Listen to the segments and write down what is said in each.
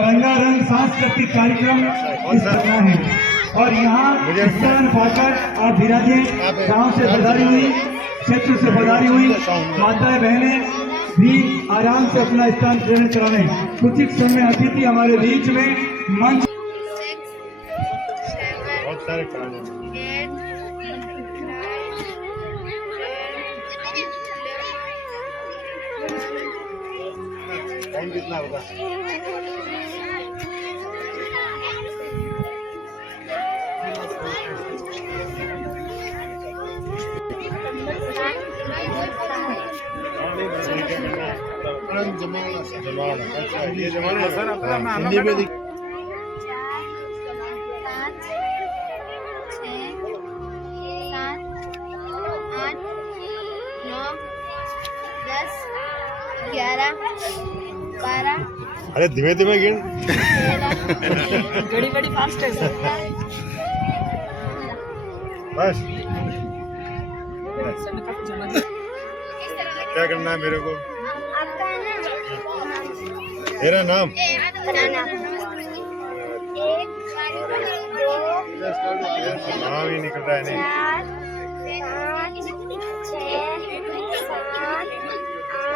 रंगारंग सांस्कृतिक कार्यक्रम करना है और यहाँ स्थान पाकर आप विराजे। गांव से पधारी हुई, क्षेत्र से पधारी हुई माताएं बहनें भी आराम से अपना स्थान ग्रहण कराएं। कुछ ही समय अतिथि हमारे बीच में मंच टाइम कितना होगा? जमाना अच्छा ये जमाना सर अपना हिंदी में 12 अरे धीमे धीमे गिन। घड़ी बड़ी फास्ट है सर। बस क्या करना है मेरे को? तेरा नाम? नाम ही निकल रहा है नहीं। 4 5 6 7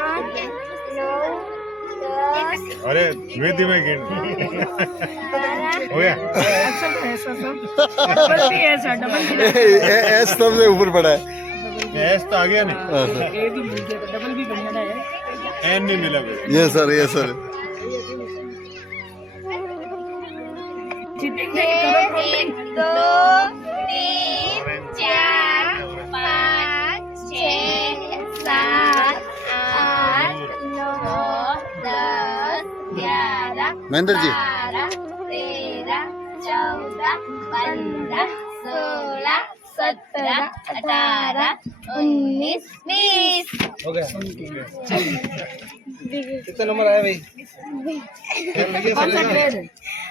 8 9 10। अरे धीमे धीमे गिन। हो गया? एस सबसे ऊपर पड़ा है। एस तो आ गया नहीं। डबल भी बढ़िया है। एन नहीं मिला। ये सर 1 2 3 4 5 6 7 8 9 10 11 महेंद्र जी 12 13 14 15 16 17 18 19 20। हो गया? कितना नंबर आया भाई? कौन सा ग्रेड है?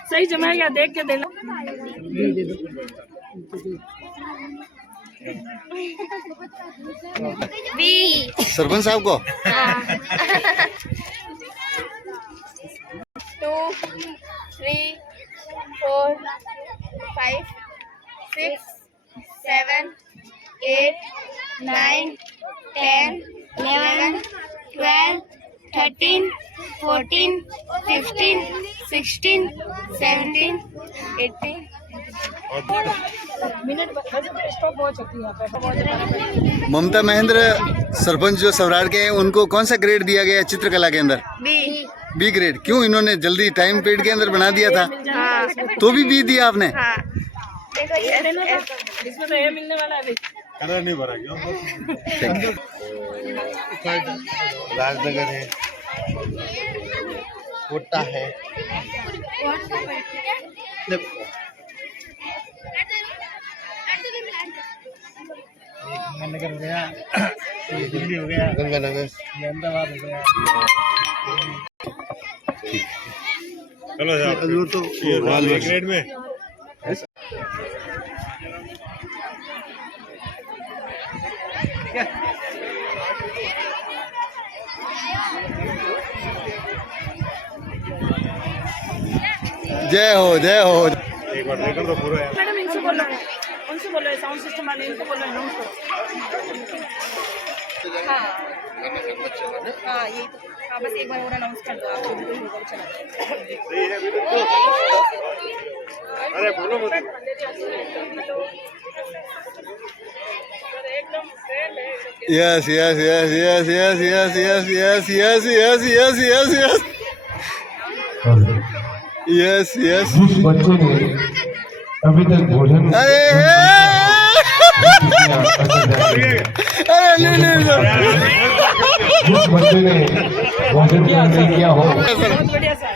सही जमाएगा देख के देना। बी सरपंच साहब को 2 3 4 5 6 7 8 9 10 11 12 13 14 15 16 17 18 मिनट स्टॉप हो सकती है। ममता महेंद्र सरपंच जो सवराड़ के हैं उनको कौन सा ग्रेड दिया गया है चित्रकला के अंदर? B grade. क्यों? इन्होंने जल्दी टाइम पीरियड के अंदर बना दिया था। हाँ। तो भी बी दिया आपने? हाँ। देखो इसमें तो ये मिलने वाला है। कलर नहीं भरा क्यों? राजनगर है, कोटा है। गंगानगर हो गया, दिल्ली हो गया, गंगानगर, अहमदाबाद हो गया। चलो यार तो ग्रेड में जय हो जय हो। एक बार देखो तो पूरा है। मैडम इनसे बोलो, उनसे बोलो, साउंड सिस्टम वाले इनको बोलो ना उनको। हाँ हाँ यही तो। हाँ बस एक बार और अनाउंस कर दो आप। चला अरे बोलो मत। Yes yes yes yes yes yes yes yes yes yes yes yes yes yes yes. जिस बच्चे ने अभी तक भोजन अरे अरे नहीं नहीं सर। जिस बच्चे ने भोजन नहीं किया हो बहुत बढ़िया सर।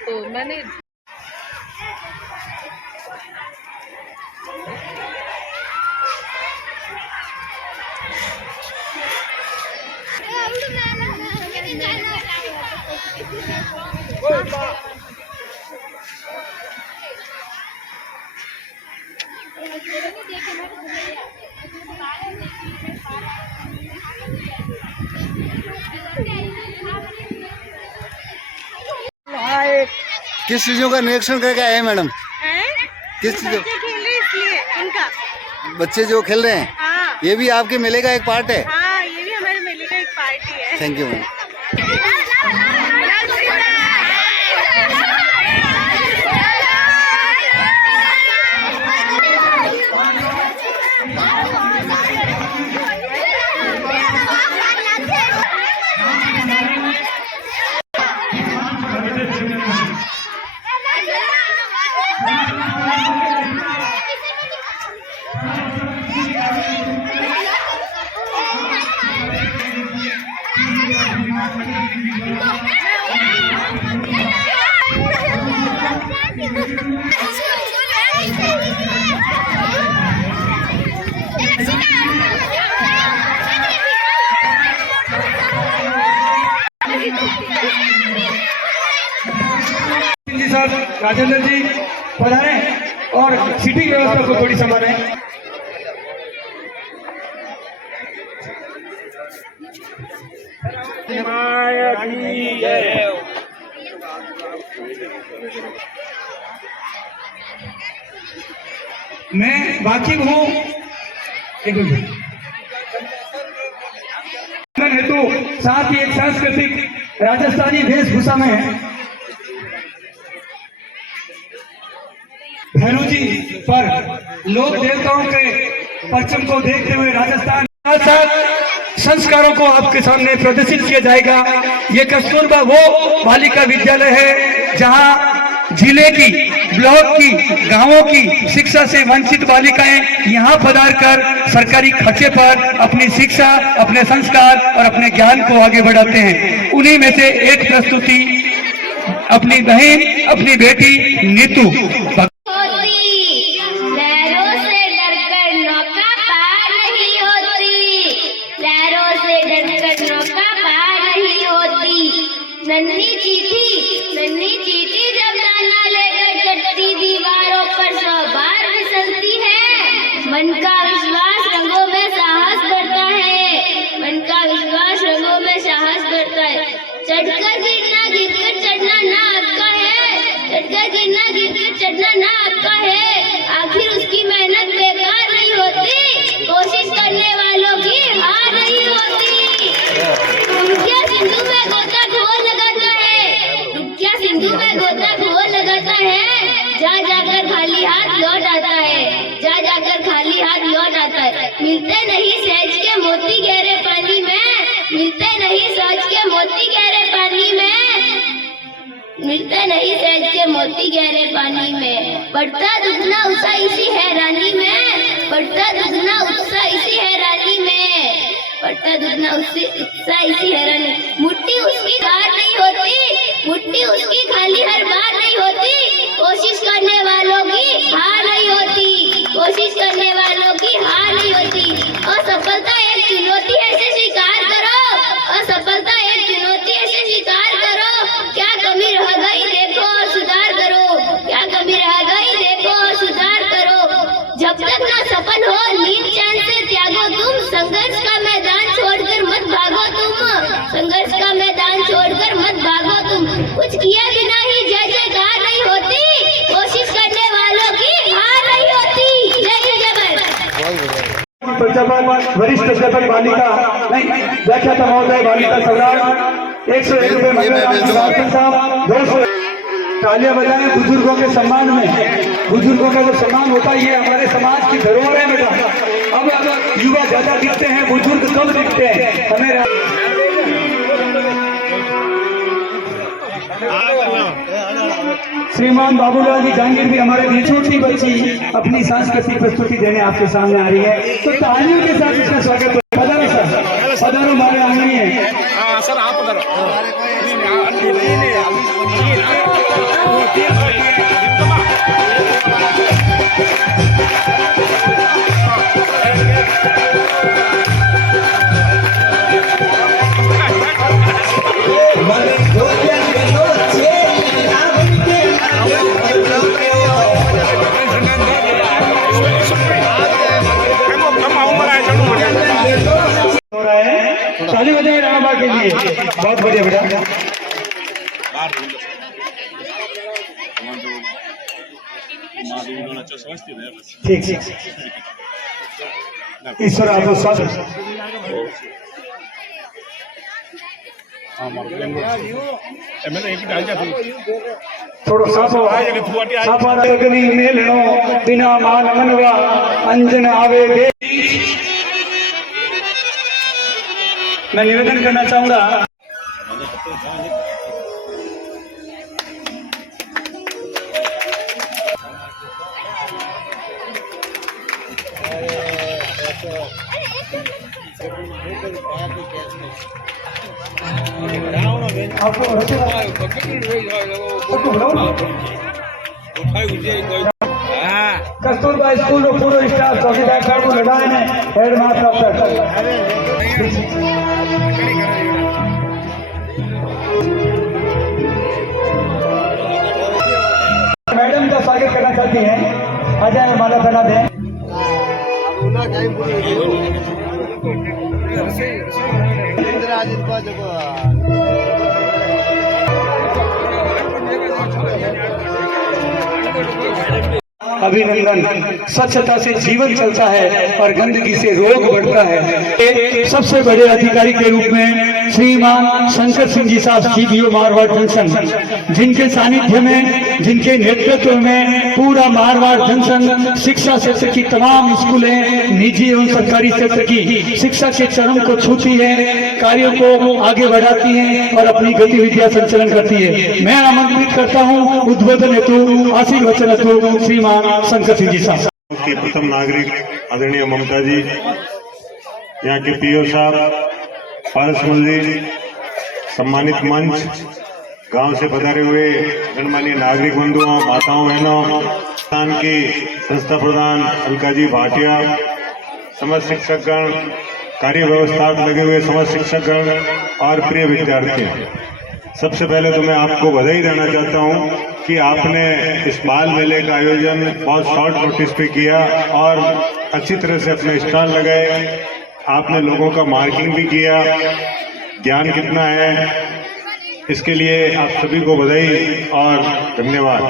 तो मैंने किस चीजों का निरीक्षण करके आए हैं मैडम? किस चीजों? इसलिए उनका बच्चे जो खेल रहे हैं, हाँ ये भी आपके मेले का एक पार्ट है? हाँ, ये भी हमारे मेले का एक पार्टी है। Thank you ma'am. जी सर, राजेंद्र जी पधारे और सीटिंग व्यवस्था को थोड़ी संभालें। मैं वाकिफ हूँ हेतु साथ ही एक सांस्कृतिक राजस्थानी वेशभूषा में भैरू जी पर लोक देवताओं के परचम को देखते हुए राजस्थान संस्कारों को आपके सामने प्रदर्शित किया जाएगा। ये कस्तूरबा वो बालिका विद्यालय है जहां जिले की, ब्लॉक की, गांवों की शिक्षा से वंचित बालिकाएं यहां पधार कर सरकारी खर्चे पर अपनी शिक्षा, अपने संस्कार और अपने ज्ञान को आगे बढ़ाते हैं। उन्हीं में से एक प्रस्तुति अपनी बहन, अपनी बेटी नीतू। लहरों से डरकर नौका पार नहीं होती, लहरों से डरकर नौका पार नहीं होती। नन्ही चींटी जब दाना लेकर चढ़ती दीवारों पर 100 बार फिसलती है। मन का विश्वास रंगों में साहस बढ़ता है, मन का विश्वास रंगों में साहस बढ़ता है। चढ़कर गिरना, गिरकर चढ़ना ना आपका है, चढ़कर गिरना, गिरकर चढ़ना ना आपका है। आखिर उसकी मेहनत बेकार नहीं होती, कोशिश करने वालों की हार नहीं होती। दुनिया सिंधु में गोता ढोल लगाता है, दुनिया सिंधु में गोता ढोल लगाता है। जा जाकर खाली हाथ लौट आता है, जा जाकर खाली हाथ लौट आता है। मिलते नहीं सहज के मोती गहरे पानी में, मिलते नहीं सहज के मोती गहरे पानी में, मिलते नहीं सहज के मोती गहरे पानी में। बढ़ता दुगना उत्साह इसी हैरानी में, बढ़ता दुगना उत्साह इसी हैरानी में, बढ़ता दुगना उत्साह इसी हैरानी। मुट्ठी उसकी हार नहीं होती, मुट्ठी उसकी खाली हर बार नहीं होती। कोशिश करने वालों की हार नहीं होती, कोशिश करने वालों की हार नहीं होती। असफलता एक चुनौती है, इसे स्वीकार करो, असफलता एक चुनौती है, इसे स्वीकार करो। क्या कमी रह गई देखो और सुधार करो, क्या कमी रह गई देखो और सुधार करो। जब तक ना सफल हो नींद चैन से त्यागो तुम, संघर्ष का मैदान छोड़कर मत भागो तुम, संघर्ष का मैदान छोड़कर मत भागो तुम। कुछ किए बिना ही जय जयकार नहीं होती, कोशिश करने वालों की हार नहीं होती। जय जबर। वरिष्ठ अध्यापक बालिका नहीं व्याख्याता महोदय बालिका सम्राट 101 रुपये मंगल साहब 200 तालियां बजाएं बुजुर्गों के सम्मान में। बुजुर्गों का जो सम्मान होता है ये हमारे समाज की धरोहर है बेटा। अब युवा ज्यादा दिखते हैं, बुजुर्ग कम दिखते हैं। हमें श्रीमान बाबूलाल जी जहांगीर भी हमारे बीच, छोटी बच्ची अपनी सांस्कृतिक प्रस्तुति देने आपके सामने आ रही है, तो तालियों के साथ उसका स्वागत करो। पधारो सर, पधारो, हमारे आंगन है। सर आप हो रहा है, ताली बजाइए रामा के लिए। बहुत बढ़िया बेटा। ठीक ठीक, ईश्वर आपको स्वागत। थोड़ो साफो साफा अग्नि मेलनो बिना मान मनवा अंजन आवे दे। मैं निवेदन करना चाहूंगा, कस्तूरबा स्कूल रो पूरो स्टाफ चौकीदार साहब को लगाए हैं, हेड मास्टर मैडम का स्वागत करना चाहती हैं, आ जाए माला पहना दें। अभिनंदन। स्वच्छता से जीवन चलता है और गंदगी से रोग बढ़ता है। सबसे बड़े अधिकारी के रूप में श्रीमान शंकर सिंह जी साहब, सीडीओ मारवाड़ जंक्शन, जिनके सानिध्य में, जिनके नेतृत्व में पूरा मारवाड़ जंक्शन शिक्षा क्षेत्र की तमाम स्कूलें, निजी एवं सरकारी क्षेत्र की शिक्षा के चरम को छूती है, कार्यों को आगे बढ़ाती है और अपनी गतिविधियां संचालन करती है। मैं आमंत्रित करता हूं उद्बोधन हेतु, आशीर्वचन हेतु श्रीमान शंकर सिंह जी साहब। की प्रथम नागरिक आदरणीय ममता जी, यहाँ के पीओ साहब, पारसमल जी, सम्मानित मंच, गांव से पधारे हुए गणमान्य नागरिक बंधुओं, माताओं, बहनों, संस्थान की संस्था प्रधान अलका जी भाटिया, समस्त शिक्षकगण, कार्य व्यवस्था लगे हुए समस्त शिक्षकगण और प्रिय विद्यार्थियों, सबसे पहले तो मैं आपको बधाई देना चाहता हूं कि आपने इस बाल मेले का आयोजन बहुत शॉर्ट नोटिस पे किया और अच्छी तरह से अपने स्टॉल लगाए। आपने लोगों का मार्किंग भी किया, ज्ञान कितना है, इसके लिए आप सभी को बधाई और धन्यवाद।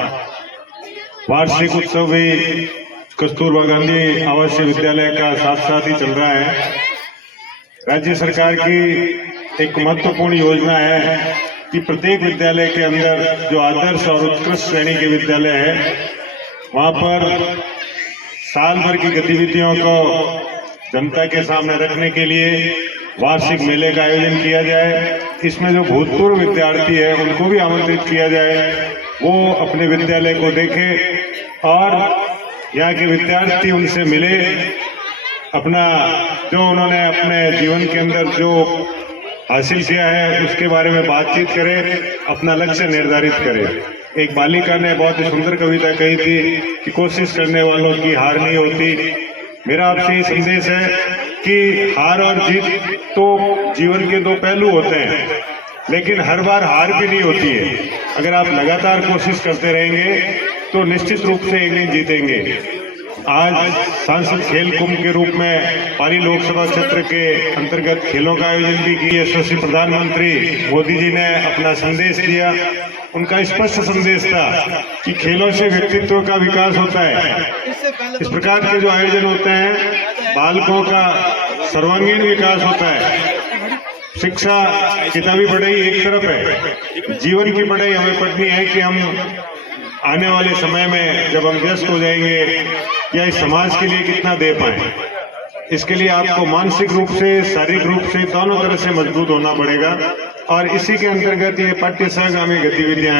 वार्षिक उत्सव भी कस्तूरबा गांधी आवासीय विद्यालय का साथ साथ ही चल रहा है। राज्य सरकार की एक महत्वपूर्ण योजना है कि प्रत्येक विद्यालय के अंदर जो आदर्श और उत्कृष्ट श्रेणी के विद्यालय है, वहां पर साल भर की गतिविधियों को जनता के सामने रखने के लिए वार्षिक मेले का आयोजन किया जाए। इसमें जो भूतपूर्व विद्यार्थी है उनको भी आमंत्रित किया जाए, वो अपने विद्यालय को देखें और यहाँ के विद्यार्थी उनसे मिले, अपना जो उन्होंने अपने जीवन के अंदर जो हासिल किया है उसके बारे में बातचीत करें, अपना लक्ष्य निर्धारित करें। एक बालिका ने बहुत ही सुंदर कविता कही थी कि कोशिश करने वालों की हार नहीं होती। मेरा आपसे ये संदेश है कि हार और जीत तो जीवन के दो पहलू होते हैं, लेकिन हर बार हार भी नहीं होती है। अगर आप लगातार कोशिश करते रहेंगे तो निश्चित रूप से एक दिन जीतेंगे। आज सांसद खेल कुंभ के रूप में पाली लोकसभा क्षेत्र के अंतर्गत खेलों का आयोजन भी किया। यशस्वी प्रधानमंत्री मोदी जी ने अपना संदेश दिया। उनका स्पष्ट संदेश था कि खेलों से व्यक्तित्व का विकास होता है। इस प्रकार के जो आयोजन होते हैं, बालकों का सर्वांगीण विकास होता है। शिक्षा, किताबी पढ़ाई एक तरफ है, जीवन की पढ़ाई हमें पढ़नी है कि हम आने वाले समय में जब हम व्यस्त हो जाएंगे या इस समाज के लिए कितना दे पाए। इसके लिए आपको मानसिक रूप से, शारीरिक रूप से, दोनों तरह से मजबूत होना पड़ेगा। और इसी के अंतर्गत ये पाठ्य सहगामी गतिविधियां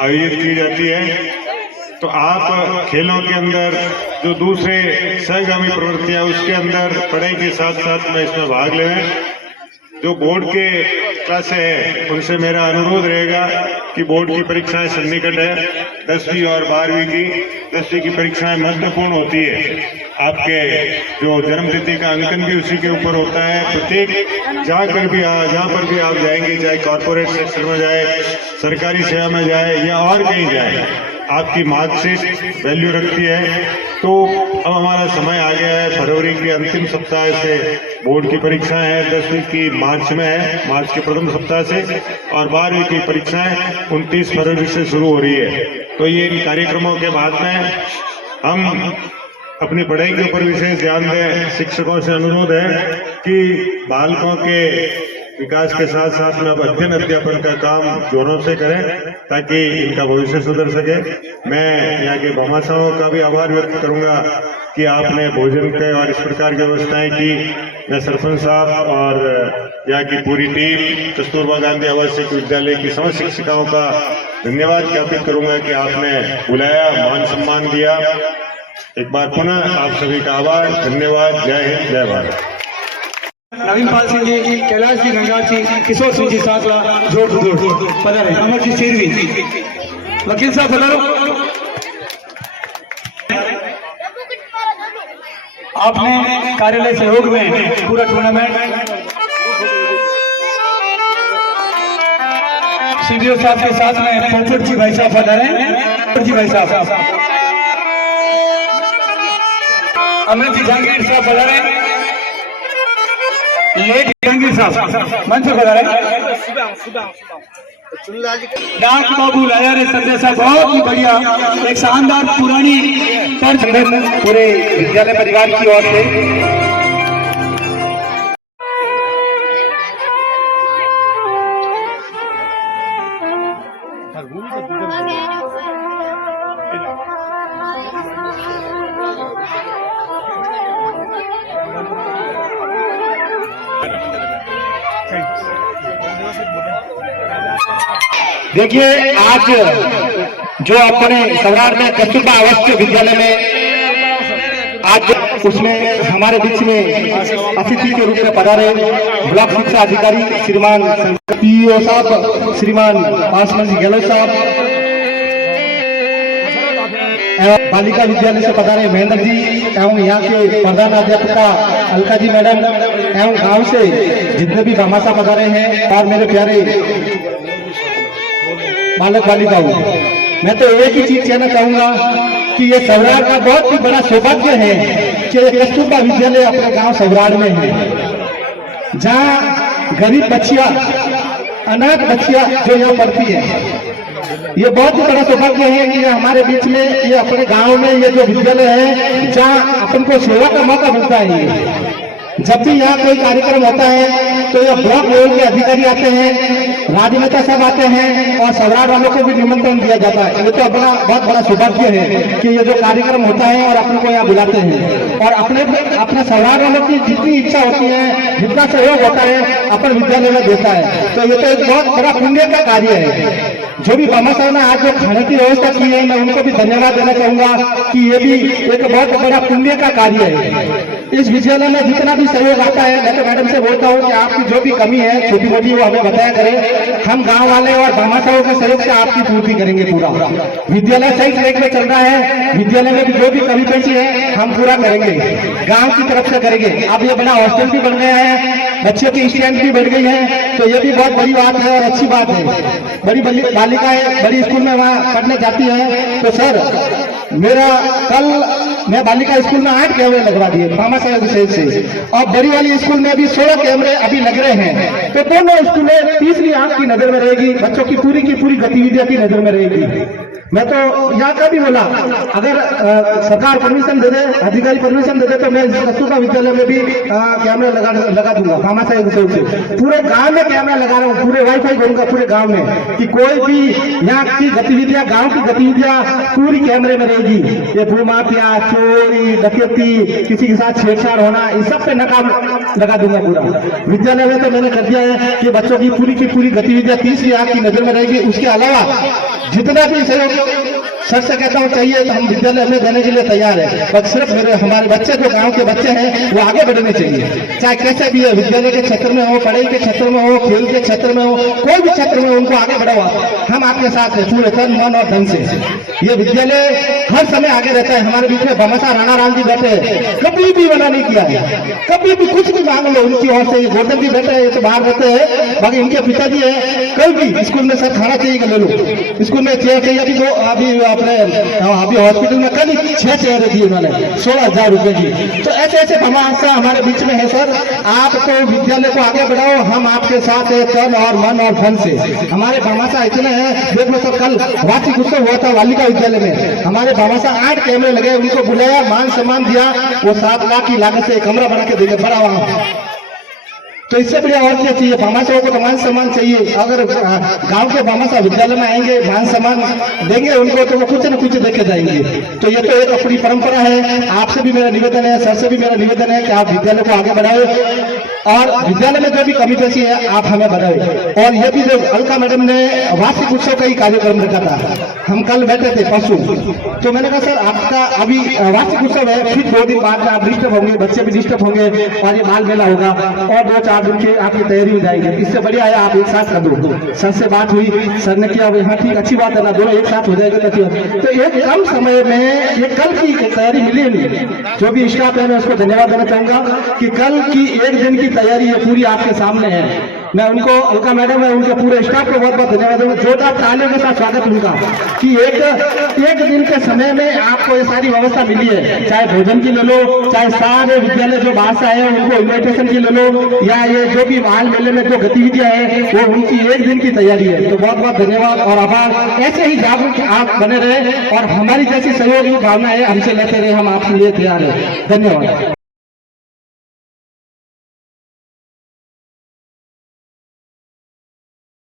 आयोजित की जाती है। तो आप खेलों के अंदर जो दूसरे सहगामी प्रवृत्तियां उसके अंदर पढ़ाई के साथ साथ में इसमें भाग लें। जो बोर्ड के क्लास है उनसे मेरा अनुरोध रहेगा कि बोर्ड की परीक्षाएं सन्निकट है, 10वीं और 12वीं की। 10वीं की परीक्षाएं महत्वपूर्ण होती है। आपके जो जन्मतिथि का अंकन भी उसी के ऊपर होता है। प्रत्येक जहाँ पर भी आप जाएंगे, चाहे कॉर्पोरेट सेक्टर में जाए, सरकारी सेवा में जाए या और कहीं जाए, आपकी मार्कशीट वैल्यू रखती है। तो अब हमारा समय आ गया है, फरवरी के अंतिम सप्ताह से बोर्ड की परीक्षाएं है। 10वीं की मार्च में है, मार्च के प्रथम सप्ताह से, और 12वीं की परीक्षाएं 29 फरवरी से शुरू हो रही है। तो ये इन कार्यक्रमों के बाद में हम अपनी पढ़ाई के ऊपर विशेष ध्यान दें। शिक्षकों से अनुरोध है कि बालकों के विकास के साथ साथ में अध्ययन अध्यापन का काम जोरों से करें ताकि इनका भविष्य सुधर सके। मैं यहाँ के भामाशाहों का भी आभार व्यक्त करूंगा कि आपने भोजन के और इस प्रकार की व्यवस्थाएं की। मैं सरपंच साहब और यहाँ की पूरी टीम, कस्तूरबा गांधी आवासीय विद्यालय की समस्त शिक्षिकाओं का धन्यवाद ज्ञापित करूंगा कि आपने बुलाया, मान सम्मान दिया। एक बार पुनः आप सभी का आभार, धन्यवाद। जय हिंद, जय भारत। नवीन पाल सिंह जी, कैलाश जी, गंगा जी, किशोर सिंह जी साकला, जोड़ पधारे। अमर जी शेरवी, वकील साहब पधारो। आपने कार्यालय सहयोग में पूरा टूर्नामेंट, सीडीओ साहब के साथ में पोपट जी भाई साहब पधारे। जी भाई साहब, अमृत जी जहांगीर साहब पधारे। लेट जहांगीर साहब मंच पर पधारे। डाक बाबू लाया रे संजय साहब, बहुत ही बढ़िया, एक शानदार पुरानी तर्ज पूरे विद्यालय परिवार की ओर से। देखिए, आज जो अपने सवरार में कस्तूरबा आवासीय विद्यालय में आज उसमें हमारे बीच में अतिथि के रूप में पधारे ब्लॉक शिक्षा अधिकारी श्रीमान पीओ साहब, श्रीमान पासवान जी गहलोत साहब, एवं बालिका विद्यालय से पधारे महेंद्र जी, एवं यहाँ के प्रधान अध्यापिका अलका जी मैडम, एवं गांव से जितने भी भामाशाह पधारे हैं, और मेरे प्यारे बालक बालिकाओं, मैं तो एक ही चीज कहना चाहूंगा कि ये सवरार का बहुत ही बड़ा सौभाग्य है कि कस्तूरबा विद्यालय अपने गांव सवरार में है, जहां गरीब बच्चियां, अनाथ बच्चियां जो यहाँ पढ़ती है। ये बहुत ही बड़ा सौभाग्य है कि हमारे बीच में ये अपने गांव में ये जो विद्यालय है, जहां अपन को सेवा का मौका मिलता है। जब भी यहाँ कोई कार्यक्रम होता है तो यह ब्लॉक लेवल के अधिकारी आते हैं, राजनेता सब आते हैं, और सवरार वालों को भी निमंत्रण दिया जाता है। ये तो अपना बहुत बड़ा सौभाग्य है कि ये जो कार्यक्रम होता है और अपने को यहाँ बुलाते हैं, और अपने सवरार वालों की जितनी इच्छा होती है, जितना सहयोग होता है, अपन विद्यालय में देता है। तो ये तो एक बहुत बड़ा पुण्य का कार्य है। जो भी भामाशाह ने आज जो खाने की व्यवस्था की है, मैं उनको भी धन्यवाद देना चाहूंगा कि ये भी एक बहुत बड़ा पुण्य का कार्य है। इस विद्यालय में जितना भी सहयोग आता है, मैं तो मैडम से बोलता हूँ कि आपकी जो भी कमी है छोटी मोटी वो हमें बताया करें, हम गांव वाले और भामाशाहों के सहयोग से आपकी पूर्ति करेंगे। पूरा विद्यालय सही ट्रैक में चल रहा है, विद्यालय में भी जो भी कमी पेशी है हम पूरा करेंगे, गाँव की तरफ से करेंगे। अब ये बड़ा हॉस्टल भी बन गया है, बच्चों की स्ट्रेंथ भी बढ़ गई है, तो ये भी बहुत बड़ी बात है और अच्छी बात है। बड़ी बालिकाएं बड़ी स्कूल में वहाँ पढ़ने जाती है। तो सर, मेरा कल मैं बालिका स्कूल में 8 कैमरे लगवा दिए भामाशाह विशेष से, और बड़ी वाली स्कूल में भी 16 कैमरे अभी लग रहे हैं। तो दोनों स्कूलें तीसरी आंख की नजर में रहेगी, बच्चों की पूरी गतिविधियों की नजर में रहेगी। मैं तो यहाँ का भी बोला, अगर सरकार परमिशन दे दे, अधिकारी परमिशन दे दे, तो मैं कस्तूरबा विद्यालय में भी कैमरा लगा दूंगा। भामाशाह सहयोग से पूरे गांव में कैमरा लगा रहा हूँ, पूरे वाईफाई दूंगा पूरे गांव में, कि कोई भी यहाँ की गतिविधियां, गांव की गतिविधियां पूरी कैमरे में रहेगी। ये भूमाफिया, चोरी, डकैती, किसी के साथ छेड़छाड़ होना, इस सब पे नकाब लगा दूंगा पूरा। विद्यालय में तो मैंने कर दिया है कि बच्चों की पूरी गतिविधियां तीसरी आंख की नजर में रहेगी। उसके अलावा जितना भी सहयोग सर से कहता हूँ चाहिए तो हम विद्यालय में देने के लिए तैयार है, बस सिर्फ हमारे बच्चे जो गांव के बच्चे हैं वो आगे बढ़ने चाहिए, चाहे कैसे भी है, विद्यालय के क्षेत्र में हो, पढ़ाई के क्षेत्र में हो, खेल के क्षेत्र में हो, कोई भी क्षेत्र में उनको आगे बढ़ाओ। हम आपके साथ हैं पूरे तन मन और धन से। ये विद्यालय हर समय आगे रहता है। हमारे बीच में भामाशाह राणा राम जी बैठे हैं, कभी भी मना नहीं किया है, कभी भी कुछ भी मांग लो उनकी ओर से। गोवर्धन जी बैठे हैं, ये तो बाहर रहते हैं, बाकी इनके पिताजी है, कल भी स्कूल में सर खाना चाहिए ले लो, स्कूल में चेयर चाहिए, अभी हॉस्पिटल में कल 6 चेयर दी उन्होंने 16,000 रुपए की। तो ऐसे भामाशाह हमारे बीच में है सर। आप तो विद्यालय को आगे बढ़ाओ, हम आपके साथ है तन और मन और धन से। हमारे भामाशाह इतने हैं, देख लो सर, कल वार्षिक उत्सव हुआ था बालिका विद्यालय में, हमारे भामाशाह 8 कैमरे लगे, उनको बुलाया, मान सम्मान दिया, वो 7 लाख की लागत से कमरा बना के देंगे बड़ा वहां। तो इससे बढ़िया और क्या चाहिए? भामाशाह को तो मान सम्मान चाहिए। अगर गांव के भामाशाह विद्यालय में आएंगे, मान सम्मान देंगे उनको, तो वो कुछ न कुछ देके जाएंगे। तो ये तो एक अपनी परंपरा है। आपसे भी मेरा निवेदन है, सर से भी मेरा निवेदन है कि आप विद्यालय को आगे बढ़ाए और विद्यालय में जो भी कमी पेशी है आप हमें बताएं। और ये भी जो अलका मैडम ने वार्षिक उत्सव का ही कार्यक्रम रखा था, हम कल बैठे थे परसों, तो मैंने कहा सर आपका अभी वार्षिक उत्सव है, फिर 2 दिन बाद में आप डिस्टर्ब होंगे, बच्चे भी डिस्टर्ब होंगे और ये बाल मेला होगा और 2-4 दिन की आपकी तैयारी हो जाएगी। इससे बढ़िया है आप एक साथ कर दो। सर से बात हुई, सर ने किया हाँ ठीक, अच्छी बात है ना, दोनों एक साथ हो जाएगा। तो एक कम समय में ये कल की तैयारी मिली नहीं। जो भी स्टाफ है मैं उसको धन्यवाद देना चाहूंगा कि कल की 1 दिन की तैयारी ये पूरी आपके सामने है। मैं उनको, अलका मैडम है, उनके पूरे स्टाफ को बहुत बहुत धन्यवाद दूंगा। जोरदार तालियों के साथ स्वागत उनका कि एक दिन के समय में आपको ये सारी व्यवस्था मिली है। चाहे भोजन की ले लो, चाहे सारे विद्यालय जो बाहर से आए हैं उनको इन्विटेशन की ले लो, या ये जो भी माल मेले में जो गतिविधियां हैं वो उनकी 1 दिन की तैयारी है। तो बहुत बहुत धन्यवाद और आभार। ऐसे ही जागरूक आप बने रहे और हमारी जैसी सहयोगी भावना है हमसे लेते रहे, हम आपके लिए तैयार है। धन्यवाद।